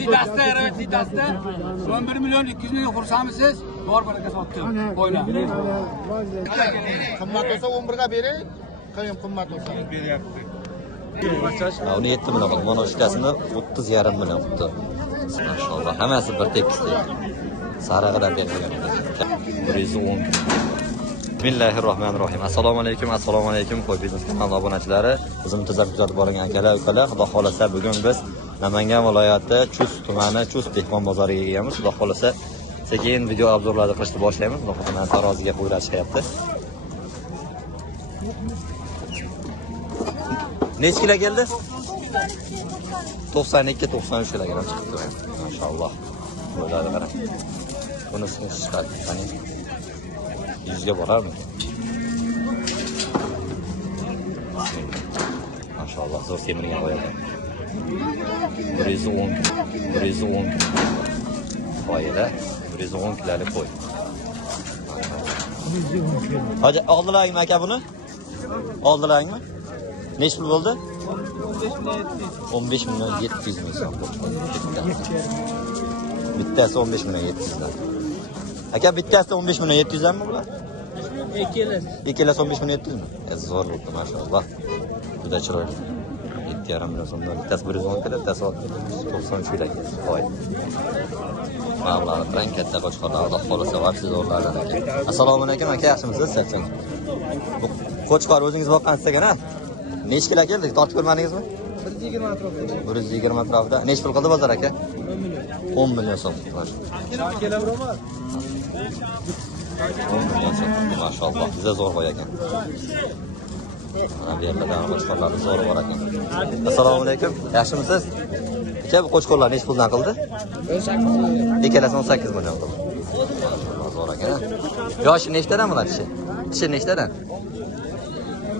Revetli dasta 11 milyon 200 milyon kursamiz siz. Bor baraka sotdim. Oyna. Qimmat olsa 11 ga bering. Qiyim qimmat olsa beryapti. Uni 7 million qildim. Mana o'shkasini 30,5 million qildi. Maşallah. Hammasi bir tekisda. Sarig'idan berilgan. 110. Bismillahirrohmanirrohim. Assalomu alaykum qo'y biznes kanali obunachilari. Bizning tuzatib borgan akalar, ukalar, xudo xolasa bugun biz Namangan viloyati Chust tumani Chust dehqon bozoriga kelganmiz. Xudo xolasa sekin video obzorlarni qilishni boshlaymiz. Xudo xolasa taroziga qo'yilashayapti. Necha kilo keldi? 92-93 kilogram chiqdi. Maşallah. Qo'ylarni qarang. Bunisini chiqadi. Qani 100 ga borarmi? Maşallah zo'r semirgan qo'yadi. 110 qo'yada 110 kilolik qo'y. Hoji oldilaringmi aka buni? Oldilaringmi? Necha pul bo'ldi? 15 milyon 700 ming so'm. Bittasi 15 milyon 700 dan. Aka bittasi 15 milyon 700 danmi bular? Ikkalasi 15 milyon 700 mi? Zo'r bo'ldi maşallah. Juda chiroyli. 7,5 milyon so'mdan bittasi 110 kilo, bittasi 93 kilo. Voy. Mavlari bilan katta qo'chqorlar Alloh xolasa vaqti zo'rlardan aka. Assalomu alaykum aka, yaxshimisiz? Sizlar. Bu qo'chqor o'zingiz boqqansiz ekan-a? Necha kilo keldi? Tortib ko'rmadingizmi? 120 atrofida. 120 atrofida. Necha pul qildi bozor aka? 10 million so'm. 10 kilo biroma. 10 million so'm. Maşallah. Bize zo'r qo'y ekan. Mana bu yerda qo'chqorlar zo'r bor ekan. Assalomu alaykum. Yaxshimisiz? Aka bu qo'chqorlar necha puldan qildi? 18 million. Ikkalasi 18 million qildi. Zo'r ekan. Yoshi nechtadan bular tishi? Tishi nechtadan?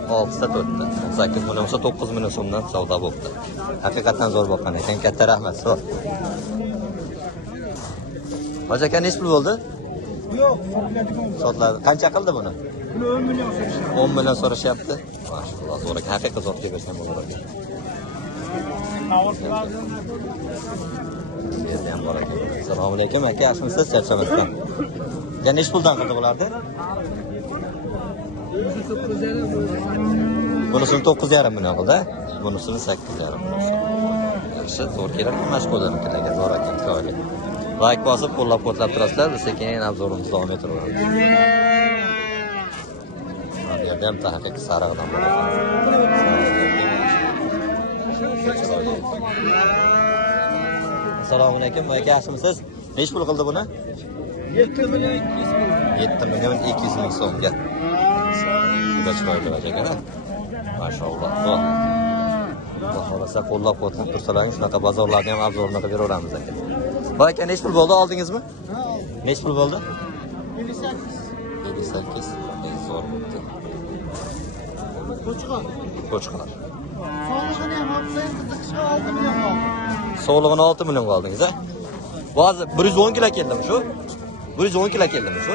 6 ta 4 ta. 18 million olsa 9 million so'mdan savdo bo'ldi. Haqiqatan zo'r bo'lgan ekan. Katta rahmat. Zo'r. Hoji aka necha pul bo'ldi? Yo'q, Sotladi. Qancha qildi buni? 10 million so'rashdi. 10 million so'rashyapti. Maşallah zo'r ekan. Haqiqatan zo'r deb bersan bo'lar ekan. Yerdan bor ekan. Assalomu alaykum aka, yaxshimisiz? Charchamasdan. Ya necha puldan qildi bularni? Bunisini 9,5 million qildi. Bunisini 8,5 million. Yaxshi, zo'r kerak emas qo'llarga zo'r ekan, chiroyli. Like bosib, qo'llab-quvvatlab turasizlar, biz sekin obzorimizni davom ettiraveramiz. Bu yerda ham haqiqiy sarig'idan bor ekan. Assalomu alaykum, aka yaxshimisiz? Necha pul qildi buni? 7 million 200 ming. 7 million 200 ming so'mga. Juda chiroyli ekan-a. Maşallah. Zo'r. Xudo xolasa qo'llab-quvvatlab tursalaring, shunaqa bozorlarni ham obzorni qilib beraveramiz aka. Voy aka, necha pul bo'ldi oldingizmi? Necha pul bo'ldi? 58. Zo'r bo'ldi. Qo'chqor. Sog'lig'ini 6 million oldingiz, a? Hozir 110 kilo keldimi shu? 110 kilo keldimi shu?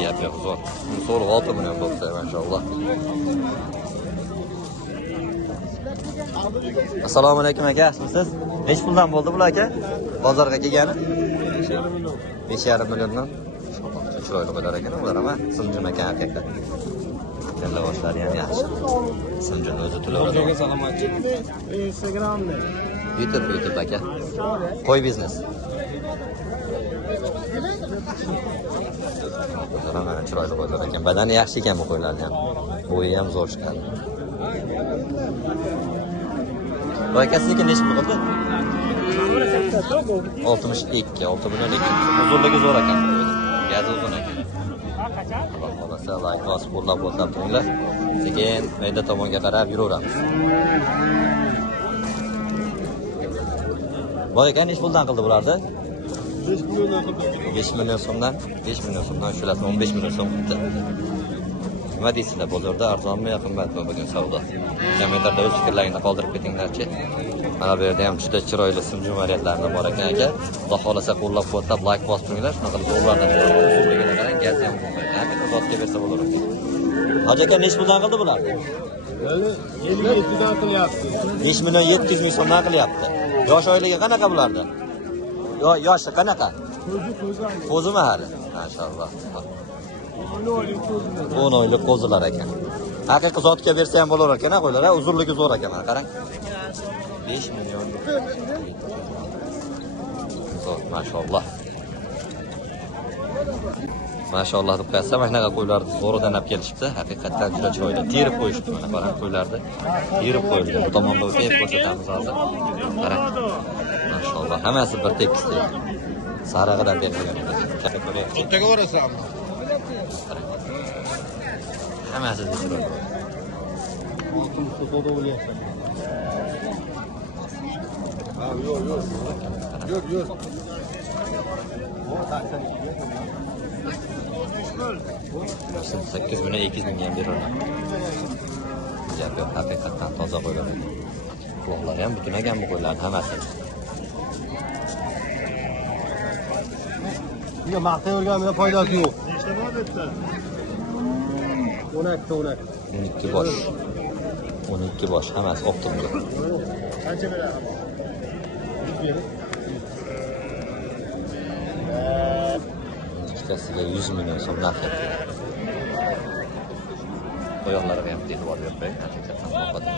Gap yo'q, zo'r. Sog'lig' 6 million bo'lsa, maşallah. Assalomu alaykum aka, yaxshimisiz? Necha puldan bo'ldi bular aka? Bozorga kelgani? 5,5 milliondan. Chiroyli bo'lar ekan ular, ama simjim ekan haqiqatan. Kalla boshlari ham yaxshi. Simjim o'zi to'laveradi. Joyga salomatchi. Instagramda. YouTube aka. Qo'y biznes. Mana chiroyli qo'ylar ekan. Badani yaxshi ekan bu qo'ylarning ham. Bo'yi ham zo'r chiqadi. Voy akasiga necha pul qildi? 62, 6 million 200. Uzunligi zo'r ekan. Gazi uzun ekan. Alloh xolasa like bosib qo'llab-quvvatlab turinglar. Sekin mayda tomonga qarab yuraveramiz. Voy aka necha puldan qildi bularni? 5 million so'mdan. 5 million so'mdan shularni 15 million so'm qildi. Nima deysizlar, bozorda arzonmi, qimmatmi bugun savdo? Kommentarda o'z fikrlaringni qoldirib ketinglarchi. Mana bu yerda ham juda chiroyli simjum variantlardan bor ekan aka. Xudo xolasa qo'llab-quvvatlab like bosib turinglar. Shunaqa zo'rlardan uzunligini qarang, gazi ham bo'lmaydi. Haqiqatan zotga bersa bo'lar ekan. Hoji aka necha puldan qildi bularni? 57'dan qilyapti. 5 million 700 ming so'mdan qilyapti. Yosh oilaga qanaqa bulardi? Yoshi qanaqa? Qo'zimi hali? Mashalloh. 10 oylik qo'zilar ekan. Haqiqiy zotga bersa ham bo'lar ekan, qo'ylar, uzunligi zo'r ekan, qarang. 5 million. Zo'r, mashalloh. Mashalloh deb qo'ysa, mana shunaqa qo'ylarni zo'ridan olib kelishibdi. Haqiqatdan juda chiroyli. Terib qo'yishibdi mana qarang qo'ylarni. Terib qo'yilgan. Bu tomonda o'tib ko'rsatamiz hozir. Qarang. Mashalloh, hammasi bir tekisda. Sarig'idan berilgan ekan. O'rtaga borasanmi? Hammasi chiroyli. Yo'q. 8 million 200 ming ham beriladi. Gap yo'q, haqiqatdan toza qo'ylar. Quloqlari ham butun ekan bu qo'ylarning hammasi. Bunga maqtay o'rganmada foydasi yo'q. Nechta bor debdi? 12 bosh. 12 bosh hammasi optimga. Qancha beradi? Ikkitasiga 100 million so'm narx yapti. Oyoqlariga ham e'tibor bermay, haqiqatdan qo'rqadi.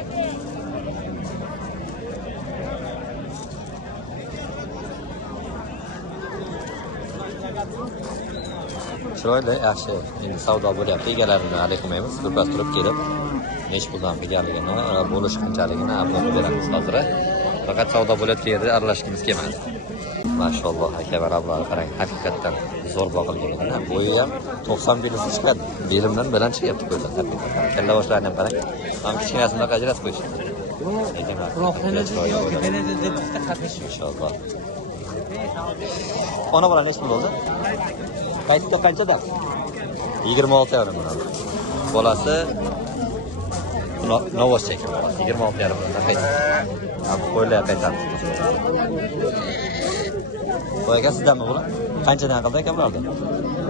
Chiroyli, yaxshi. Endi savdo bo'lyapti. Egalarini alaykumaymiz. Ko'paz turib kelib, nech puldan qilganligini, bo'lish qanchaligini aniqlab beramiz hozir. Faqat savdo bo'layotgan yerda aralashishimiz kelmadi. Mashalloh, aka barablar qarang, haqiqatdan zo'r boqilgan. Bo'yi ham 90 belisi chiqadi. Belimdan baland chiqyapti ko'zlar. Kalla boshlarini ham qarang. Ham kichkinasini ajratib qo'yishdi. Inshaalloh. Ona bola nechta bo'ldi? Qaytdi qanchada? 26 yarim million. Bolasi Novochek. 26 yarim million qaytdi. Qo'ylar qaytadi. Qo'yga sizdanmi bular? Qanchadan qildi aka bularni?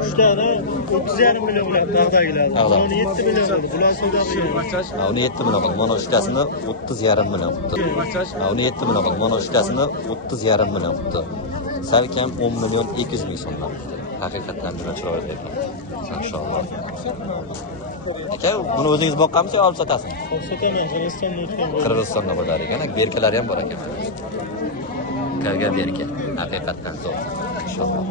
3 tane 30,5 million bilan taqdirladi. Buni 7 million bo'ldi. Bular savdo qilgan. Uni 7 million qildi. Mana uchtasini 30,5 million qildi. Uni 7 million qildi. Mana uchtasini 30,5 million qildi. Salkam 10 million 200 ming so'mdan. Haqiqatdan juda chiroyli ekan. Mashalloh. Aka, buni o'zingiz boqqanmisiz yo olib sotasizmi? Sotaman, Qirg'izistonda o'tgan bo'ldi. Qirg'izistonda bo'lar ekan. Berkalari ham bor ekan. Karga berka. Haqiqatdan zo'r. Inshaalloh.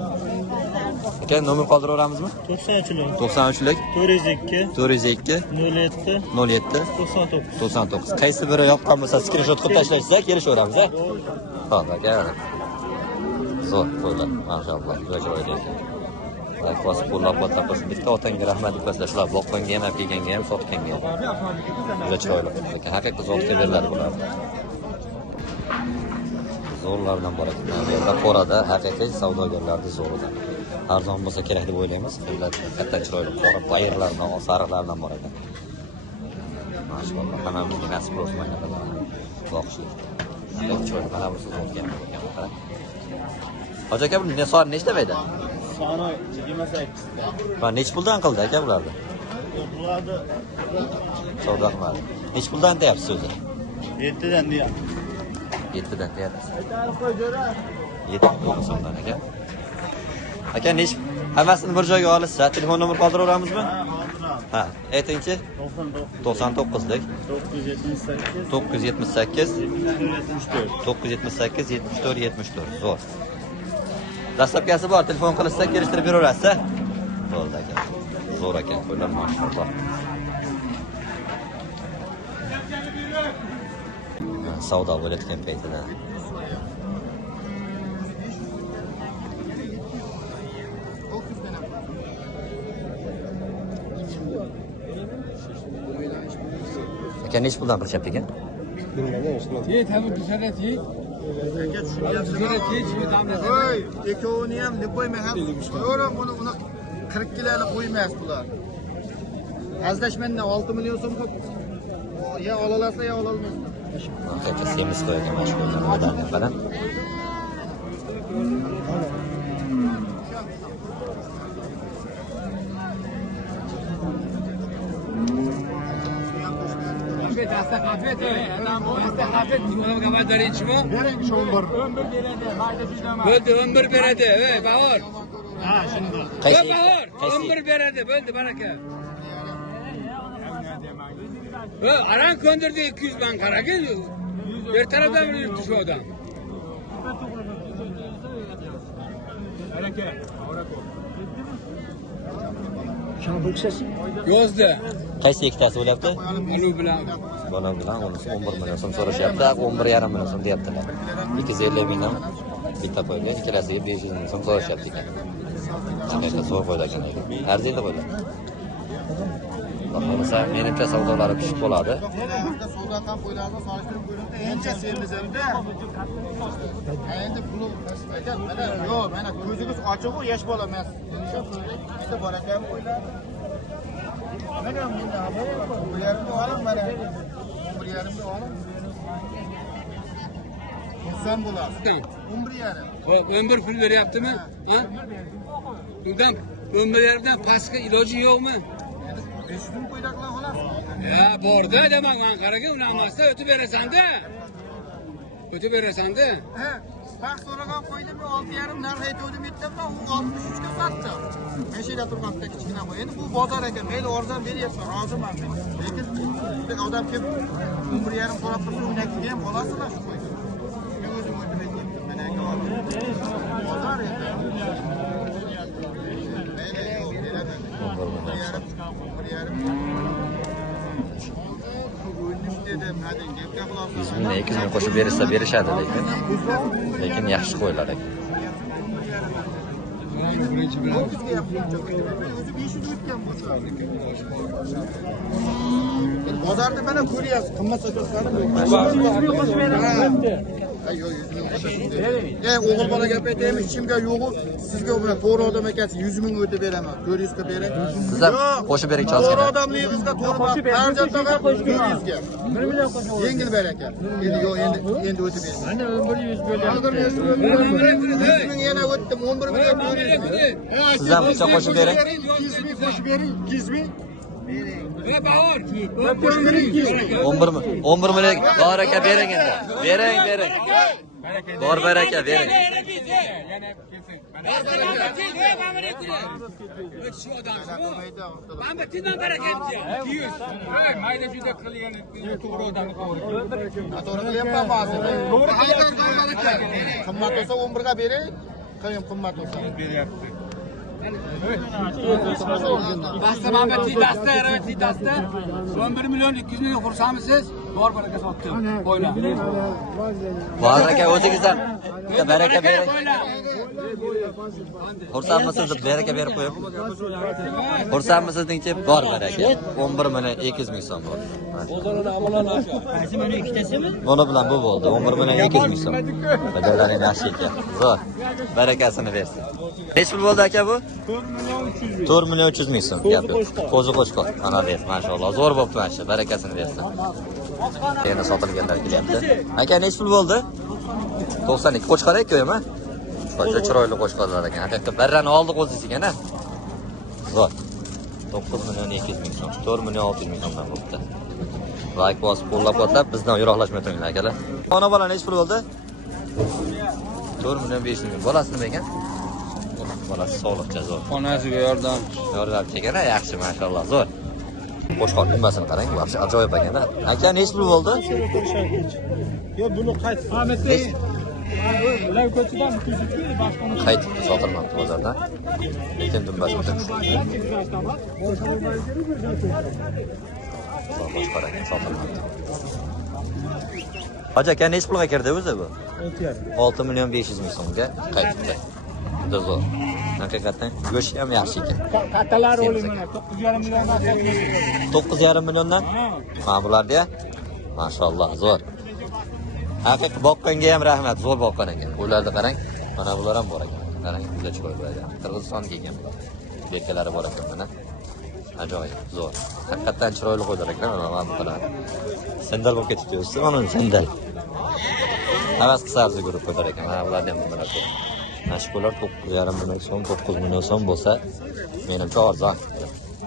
Aka, nomer qoldiraveramizmi? 93lik. 93lik 402 402 07 07 99. 99. Qaysi biri yoqqan bo'lsa, screenshot qilib tashlaysiz, kelishaveramiz, ha? Xo'p, aka. Zo'r qo'ylar. Mashalloh, juda chiroyli ekan. Bosib qo'llab-quvvatlab qo'ysin. Bitta otangga rahmat deb qo'yasizlar. Boqqanga ham, kelganga ham, sotganga ham. Juda chiroyli ekan. Haqiqiy zotga beriladi bular. Zo'rlardan bor ekan. Bu yerda qorada haqiqiy savdogarlarning zo'ridan. Arzon bo'lsa kerak deb o'ylaymiz. Qo'ylar katta chiroyli qora bayirlardan, sariqlardan bor ekan. Mashalloh, hammamizga nasib bo'lsin mana bular. Boqishlik. Haqiqiy chiroyli mana bu zotga ham ekan. Hoji aka, bu soat nechta mayda? Soni 28 ta. Va nech puldan qildi aka bularni? Bularni Savdo qilmadi. Nech puldan deyapsiz o'zi? 7 dan deyapti. 7 dan deyapsiz. 7 so'mdan aka. Aka nech hammasini bir joyga olishsa, telefon nomer qoldiraveramizmi? Ha, aytingchi. 99 lik 978 978 74 74. Zo'r. Dastlabkasi bor, telefon qilishsa kelishtirib beraverasiz. Bo'ldi aka. Zo'r ekan, qo'ylar mashalloh. Savdo bo'layotgan paytida. Aka nech puldan qilishyapti ekan? Voy, ikkovini ham deb qo'ymay ham. To'g'ri, buni 40 kilolik qo'ymaysiz bular. Azlashmanda 6 million so'm ya olalasizlar ya ololmaysizlar. Aka semiz qo'ygan mana shu modalni falan. Hasta kafet, hasta kafet. Ona kafa dari içimi. Bering shu 11. Bo'ldi, 11 beradi. Ey, Bahor. Ha, shunda. Qaysi? Bahor, Qaysi? 11 beradi. Bo'ldi, baraka. Aran ko'ndirdi 200 ban qaragin. Bir tarafdan yuribdi shu odam. Yozdi. Qaysi ikkitasi bo'lyapti? Ulu bilan. Bola bilan unisi 11 million so'm so'rashyapti, 11,5 million so'm deyaptilar. 250 million bitta qo'yga, ikkalasiga 500 million so'm so'rashyapti ekan. Qanday so'r qo'ydi ekan. Arziydi qo'ydi. Bo'lmasa menimcha savdolari pishib bo'ladi. Savdo ham qo'ylarni solishtirib ko'rindi. Encha semizimda. Endi pul ekan, mana yo'q, mana ko'zingiz ochiq-ku, yosh bola emas. Endi bor ekan qo'ylar. Mana menda qo'ylarimni oling mana. Qo'ylarimni oling. Sen bo'ladi. 11,5. Xo'p, 11 pul beryaptimi? Ha? Undan 11,5dan pastga iloji yo'qmi? 500 ming qo'ylarlar xolos. Ya borda demak Anqaraga unamasda o'tib berasan-da. O'tib berasan-da. Ha, bak so'ragan qo'ydim 6,5 narx aytdim aytdim, u 63 ga sotdi. Mashina turmoqda kichkina qo'y. Endi bu bozor ekan, mayli arzon beryapman, roziman men. Lekin bir odam kelib 1,5 so'rab tursa, unaki ham olasizlar shu qo'yni. Men o'zim o'tib aytdim, mana bozor endi. Mayli yo'q, beradi. 2 ming qo'shib berishsa berishadi lekin yaxshi qo'ylar ekan. Bozorda mana ko'ryapsiz, qimmat so'rasam. O'g'il bola gap aytaymi, kimga yo'g'u, sizga bilan to'g'ri odam ekansiz, 100 ming o'tib beraman, 400 ga beray. Siz ham qo'shib bering chozga. To'g'ri odamligingizga to'g'ri xarajat tog'ib 400 ga. 1 million qo'shib. Yengil baraka. Endi yo'q, endi o'tib beraman. Mana 1100 bo'lyapti. 100 ming yana o'tdim, 11 million 400. Siz ham picha qo'shib bering. 200 ming qo'shib bering, 200 ming. Ey Bahor, 11 million bor aka bering endi. Bering. Bor baraka bering. Shu odam shu. Mana tindan barakamchi. 200. Mayda juda qilgan to'g'ri odamni to'g'ri. To'g'ri qilyapman hozir. Qimmat bo'lsa 11 ga bering. Qilib qimmat bo'lsa beryapti. Dasta mana dasta, yaratli dasta. 11 million 200 ming xursandmisiz? Bor baraka sotdim. Qo'ylar. Bor aka o'zingizdan baraka bering. Xursandmisiz deb baraka berib qo'yib. Xursandmisiz dengchi bor baraka. 11 million 200 ming so'm bor. Qaysi mana ikkitasimi? Mana bilan bu bo'ldi. 11 million 200 ming so'm. Bajarlaring yaxshi ekan. Zo'r. Barakasini bersin. Nech pul bo'ldi aka bu? 4 million 300 ming so'm. Qo'zi qo'shqor. Ana ber, maşallah. Zo'r bo'pti mana shu. Barakasini bersin. Yana sotilganlar kelyapti. Aka nech pul bo'ldi? 92 qo'chqor ekan-ku. Juda chiroyli qo'chqorlar ekan. Haqiqatda barrani oldik o'zingizga-na. Zo'r. 9 million 200 ming so'm. 4 million 600 ming so'mdan bo'pti. Like bosib, qo'llab-quvvatlab bizdan yiroqlashmay turinglar akalar. Ona bola nech pul bo'ldi? 4 million 500 ming. Bolasi nima ekan? Bolasi sog'liqcha zo'r. Onasiga yordam. Yordam chekana yaxshi, maşallah, zo'r. Qo'shqor dumbasini qarang, bu ajoyib ekan-da. Aka nech pul bo'ldi? Yo, buni qayt. Ular ko'chadan Qayt sotilmadi bozordan. Lekin dumbasini qo'shqor ekan, sotilmadi. Hoji aka nech pulga kirdi o'zi bu? 6 million 500 ming so'mga qaytdi. Juda zo'r. Haqiqatan go'shti ham yaxshi ekan. Kattalar o'lim mana 9,5 milliondan sotdik. 9,5 milliondan? Ha, bularda-ya. Maşallah, zo'r. Haqiqiy boqqanga ham rahmat, zo'r boqqan ekan. Ularni qarang, mana bular ham bor ekan. Qarang, juda chiroyli ekan. Qirg'izistonga kelgan. Bekalari bor ekan mana. Ajoyib, zo'r. Haqiqatan chiroyli qo'ydilar ekan, mana bu qiladi. Sandal bo'lib ketibdi o'zi, mana sandal. Havas qisarzi ko'rib qo'ydilar ekan. Mana bularni ham bunday ko'rib. Mashg'ullar 9,5 million so'm, 9 million so'm bo'lsa, menimcha arzon.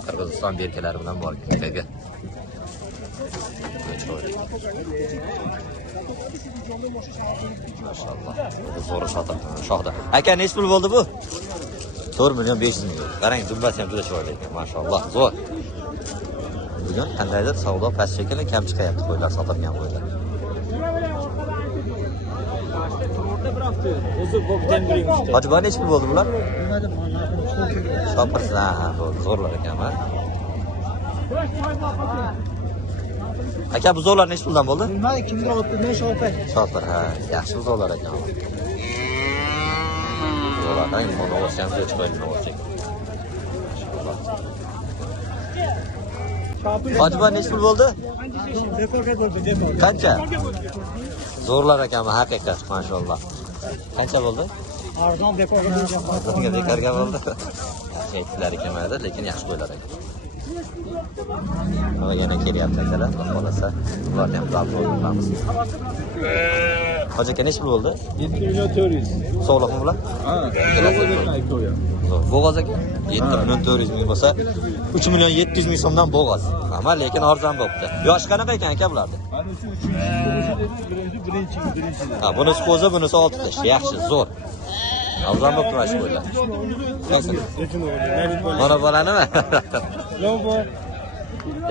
Qirg'iziston berkalari bilan bor ekan. chiroyli. Maşallah. Zo'r sotib shohda. Aka, nech pul bo'ldi bu? 4 million 500 ming. Qarang, dumbasi ham juda chiroyli ekan. Maşallah, zo'r. Bugun qandaydir savdo past shekilli kam chiqyapti qo'ylar, sotilgan qo'ylar. Hojibon nech pul bo'ldi bular? Shopirsiz, ha, bo'ldi. Zo'rlar ekan, ha. Aka, bu zo'rlar nech puldan bo'ldi? Bilmadim, kimga olib kelgan shopir. Shopir, ha, yaxshi zo'rlar ekan. Zo'rlardan imkon olsa ham chiqaydi olacak. Hojibon nech pul bo'ldi? Qancha? Zo'rlar ekanmi, haqiqat, maşallah. Qancha bo'ldi? Arzon bekorga Arzonga bekorga bo'ldi. Aytdilar ekanmadi, lekin yaxshi qo'ylar ekan. Mana yana kelyapti akalar, xolasa. Ularni ham taqdirlamiz. Hoji aka nech pul bo'ldi? 7 million 400. Sog'liqmi bular? Ha, Bo'g'oz aka 7 million 400 ming bo'lsa, 3 million 700 ming so'mdan bo'g'oz. Ammo lekin arzon bo'pti. Yosh qanaqa ekan aka bularni? Birinchi. Ha, bunisi qo'zi, bunisi 6 yosh. Yaxshi, zo'r. Arzon bo'pti mana shu qo'ylar. Mana bolanimi?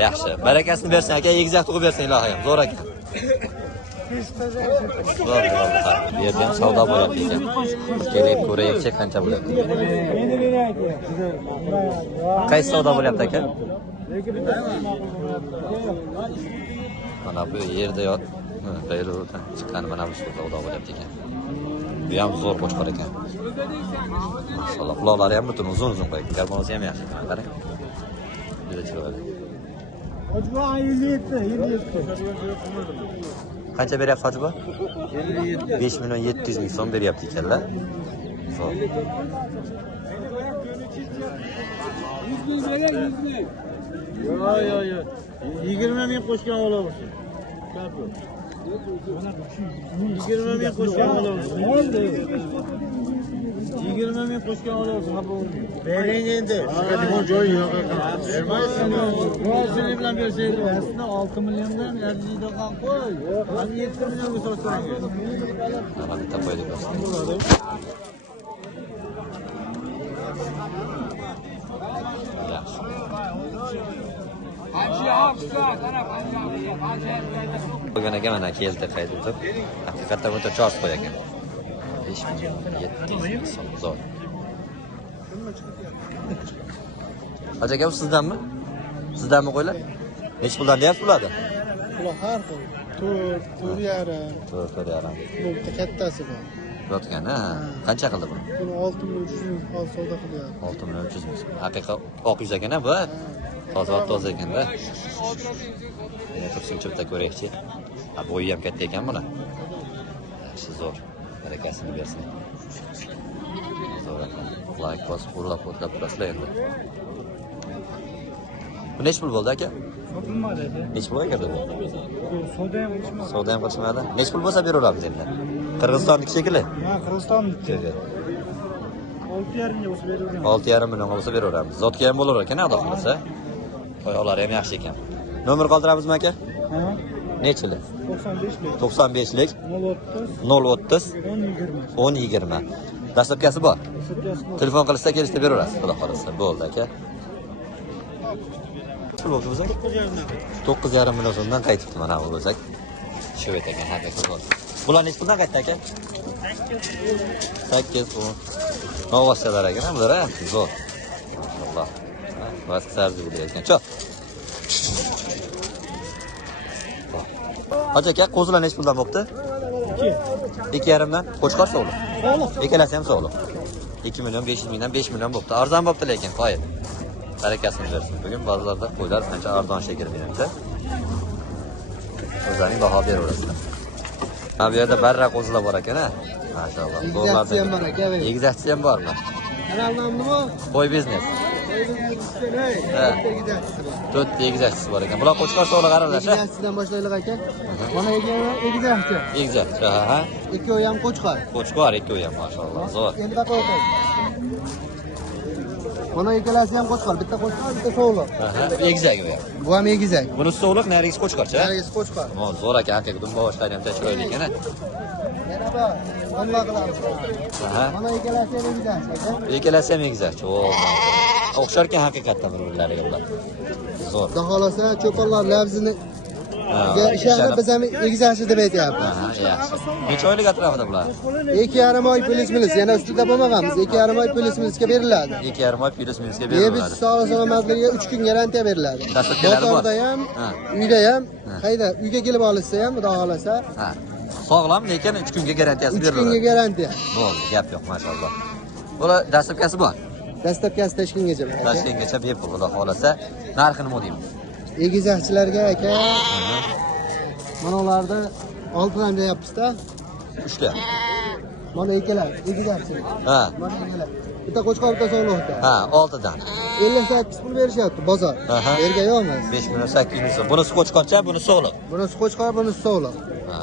Yaxshi. Barakasini bersin aka, egizak tug'ib bersin ilohim. Zo'r ekan. Zo'r. Bu yerda ham savdo bo'lyapti ekan. Kelib ko'raylik qancha bo'lyapti. Qaysi savdo bo'lyapti aka? Mana bu yerda yot. Beyrutdan chiqqan mana bu savdo bo'lyapti ekan. Bu ham zo'r qo'chqor ekan. Maşallah. Quloqlari ham butun uzun qo'yib. Garmozi ham yaxshi. Qarang. Juda chiroyli. Hojibon 57. Qancha beryapti Hojibon? 57. 5 million 700 ming so'm beryapti ekanlar. Zo'r. 20 ming qo'shgan olaman. 20 ming qo'shgan olaman. 20 ming qo'shgan olaman. Bering endi. Shunga joyi yo'q ekan. Bermaysan. Rozilik bilan bersaydi. Aslida 6 milliondan arziydi qan qo'y. Hali 7 millionga sotsang. Mana bitta qo'ydik. Yaxshi. Bugun aka mana keldi qayd etib. Haqiqatdan o'ta chos qo'y ekan. 5 million 700 so'm zo'r. Hoji aka, bu sizdanmi? Sizdanmi qo'ylar? Nech puldan deyapsiz bularni? Ular har xil. 4.5. 4.5. Bu kattasi bor. Yotgan, ha. Qancha qildi buni? Buni 6 million 300 ming savdo qilyapti. 6 million 300 ming. Haqiqat oq yuz ekan bu. Toza ekanda. Yana tursin chipta ko'raylikchi. Ha, bo'yi ham katta ekan buni. Yaxshi, zo'r. Barakasini bersin. Zo'r ekan. Like bosib, qo'llab turasizlar endi. Bu nech pul bo'ldi aka? Sotilmadi. Nech pulga kirdi bu? Savdo ham qilishmadi. Savdo ham qilishmadi. Nech pul bo'lsa beraveramiz endi. Qirg'izistonniki shekilli. Ha, Qirg'izistonniki. 6.5 bo'lsa beraveramiz. 6.5 million bo'lsa beraveramiz. Zotga ham bo'lar ekan, xudo xolasa. Oyoqlari ham yaxshi ekan. Nomer qoldiramizmi aka? Ha. Nechilik? 95lik. 95lik 030 030 1020. Dastlabkasi bor. Dastlabkasi bor. Telefon qilishsa kelishda beraverasiz, xudo xolasa. Bo'ldi aka. Shu bo'ldi o'zak. 9.5 million so'mdan qaytibdi mana bu o'zak. Shu ekan haqiqatan. Bular nech puldan qaytdi aka? 8 pul. Novvostalar ekan bular, ha? Zo'r. Maşallah. Vaqt sarzi bo'layotgan. Cho'p. Hoji aka, qo'zilar nech puldan bo'pti? 2. 2.5 dan. Qo'chqor sog'liq. Ikkalasi ham sog'liq. 2 million 500 mingdan 5 million bo'pti. Arzon bo'pti lekin, qo'yib. Barakasini bersin. Bugun bozorda qo'ylar qancha arzon shekil beryapti. O'zlaring baho beraverasizlar. Ha, bu yerda barra qo'zilar bor ekan, ha? Maşallah. Egizakchisi ham bor aka. Egizakchisi ham bormi? Kanaldan nima? Qo'y biznes. Ha. 4 egizakchisi bor ekan. Bular qo'chqor sog'liq aralash, ha? Egizakchisidan boshlaylik aka. Mana egizakchi. Egizakchi, ha. Ikkovi ham qo'chqor. Qo'chqor ikkovi ham, maşallah. Zo'r. Endi qo'ying. Mana ikkalasi ham qo'chqor. Bitta qo'chqor, bitta so'g'liq. Aha, egizak bu. Bu ham egizak. Bunisi so'liq, narigisi qo'chqorcha. Narigisi qo'chqor. Mo, zo'r aka, haqiqiy dumba boshlari ham chiroyli ekan. Yana bor. O'nla qilamiz. Aha. Mana ikkalasi ham egizak. Ikkalasi ham egizak. O'xshar ekan haqiqatdan bir-birlariga bular. Zo'r. Xudo xolasa cho'ponlar labzini Ha, ishlarni biz ham egizakchi deb aytyapmiz. Aha, yaxshi. Necha oylik atrofida bular? 2,5 oy plyus-minus, yana ustida bo'lmaganmiz. 2,5 oy plyus-minusga beriladi. 2,5 oy plyus-minusga Biz beriladi. sog'liq salomatligiga 3 kun garantiya beriladi. Dasturxonlari bor. Bozorda ham, Ha. uyda ham, qayda uyga kelib olishsa ham, xudo xolasa Ha. Sog'lom, lekin 3 kunga garantiyasi 3 kunga beriladi. garantiya. Bo'ldi, gap yo'q, maşallah. Bular dasturkasi bor. Dastlabkasi Toshkentgacha bor. Toshkentgacha bepul, xudo xolasa. Narxi nima deymiz? Egizakchilarga aka mana ularda 6 dan deyapmiz-da. 3 ta. Mana ikkalar, egizakchilar. Ha. Mana ikkalar. Bitta qo'chqor, bitta so'g'liqda. Ha, 6 dan. 58 pul berishyapti bozor. Aha. Yerga yo'qmas. 5 million 800 ming so'm. Bunisi qo'chqorcha, bunisi so'liq. Bunisi qo'chqor, bunisi so'g'liq. Ha.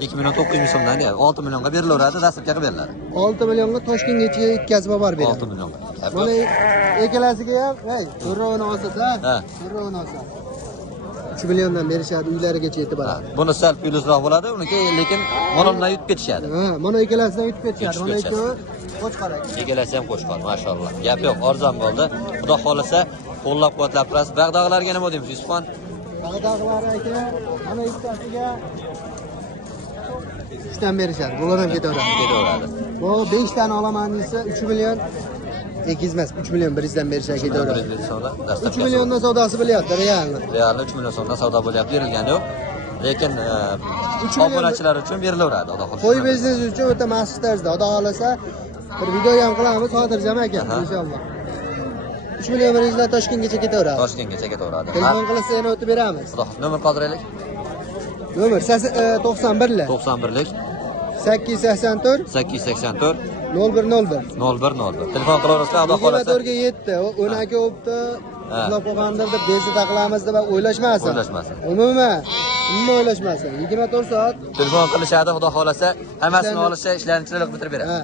2 million 900 ming so'mdan deyapti. 6 millionga berilaveradi, dasturkaga beriladi. 6 millionga Toshkentgacha yetkazib olib 6 beradi. millionga. Mana ikkalasiga ham, hey, to'rrovini olsa-da, Ha. to'rrovini olsa. 3 milliondan berishadi, uylarigacha yetib Ha. boradi. Buni sal plyusroq bo'ladi, uniki lekin monondan yutib ketishadi. Ha, mana ikkalasidan yutib ketishadi. Yutib Mana ketishadi. ikkovi qo'chqor aka. Egalasi ham qo'shqor, maşallah. Gap yo'q, arzon bo'ldi. Xudo xolasa qo'llab-quvvatlab turasiz. Bag'dog'larga nima deymiz, Yusufxon? Bag'dog'lari aka, mana ikkitasiga 3 dan berishadi. Bular ham ketaveradi. Ketaveradi. Bu 5 tani olaman desa 3 million 8 emas, 3 million 100 dan berishadi ketaveradi. 3 milliondan savdosi bo'lyapti, realni. Realni 3 million so'mdan savdo bo'lyapti, berilgani yo'q. Lekin 3 million obunachilar uchun berilaveradi, xudo xolasa. Qo'y biznesi uchun o'ta maxsus tarzda, xudo xolasa bir video ham qilamiz xotirjam aka, Aha. inshaalloh. 3 million 100 dan Toshkentgacha ketaveradi. Toshkentgacha ketaveradi. Telefon qilsa yana o'tib beramiz. Xudo nomer qoldiraylik. Nomer 91lik 91lik 884 884 0101. 0101. Telefon qilaverasizlar, xudo xolasa. 24 ga yetdi. 12 o'pdi. Ha. Uxlab qolgandir deb bezi taqlamiz deb o'ylashmasin. O'ylashmasin. Umuman o'ylashmasin. 24 soat. Telefon qilishadi, xudo xolasa. Hammasini olishsa, ishlarni chiroyli bitirib beradi. Ha.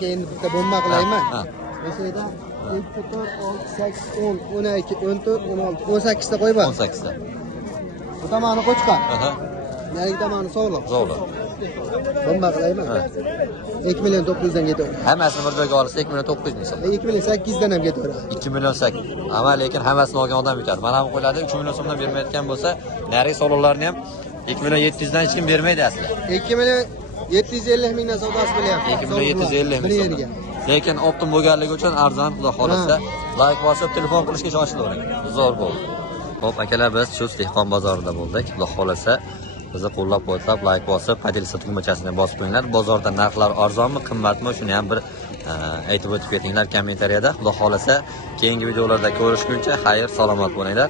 Keyin bitta bomba qilayman. Ha. O'shada 2 4 6 8 10 12 14 16 18 ta qo'y bor. 18 ta. Bu tomoni qo'chqor. Aha. Narigi tomoni so'g'liq. Zo'rli. Bomba qilayman. Ha. 2 million 900 dan ketaveradi. Hammasini bir joyga olsa 2 million 900 ming so'm. 2 million 800 dan ham ketaveradi. 2 million 8. Ama lekin hammasini olgan odam yutadi. Mana ham qo'yiladi, 3 million so'mdan bermayotgan bo'lsa, narigi so'lovlarni ham 2 million 700 dan hech kim bermaydi aslida. 2 million 750 mingdan savdosi bo'lyapti. 2 million 750 ming yerga. so'm. Lekin optim bo'lganligi uchun arzon, xudo xolasa, layk bosib, telefon qilishga shoshilavering. Zo'r bo'ldi. Xo'p, akalar, biz shu dehqon bozorida bo'ldik. Xudo xolasa, bizni qo'llab-quvvatlab, layk bosib, Padilsa tugmachasini bosib qo'yinglar. Bozorda narxlar arzonmi, qimmatmi, shuni ham bir aytib o'tib ketinglar kommentariyada. Xudo xolasa, keyingi videolarda ko'rishguncha xayr, salomat bo'linglar.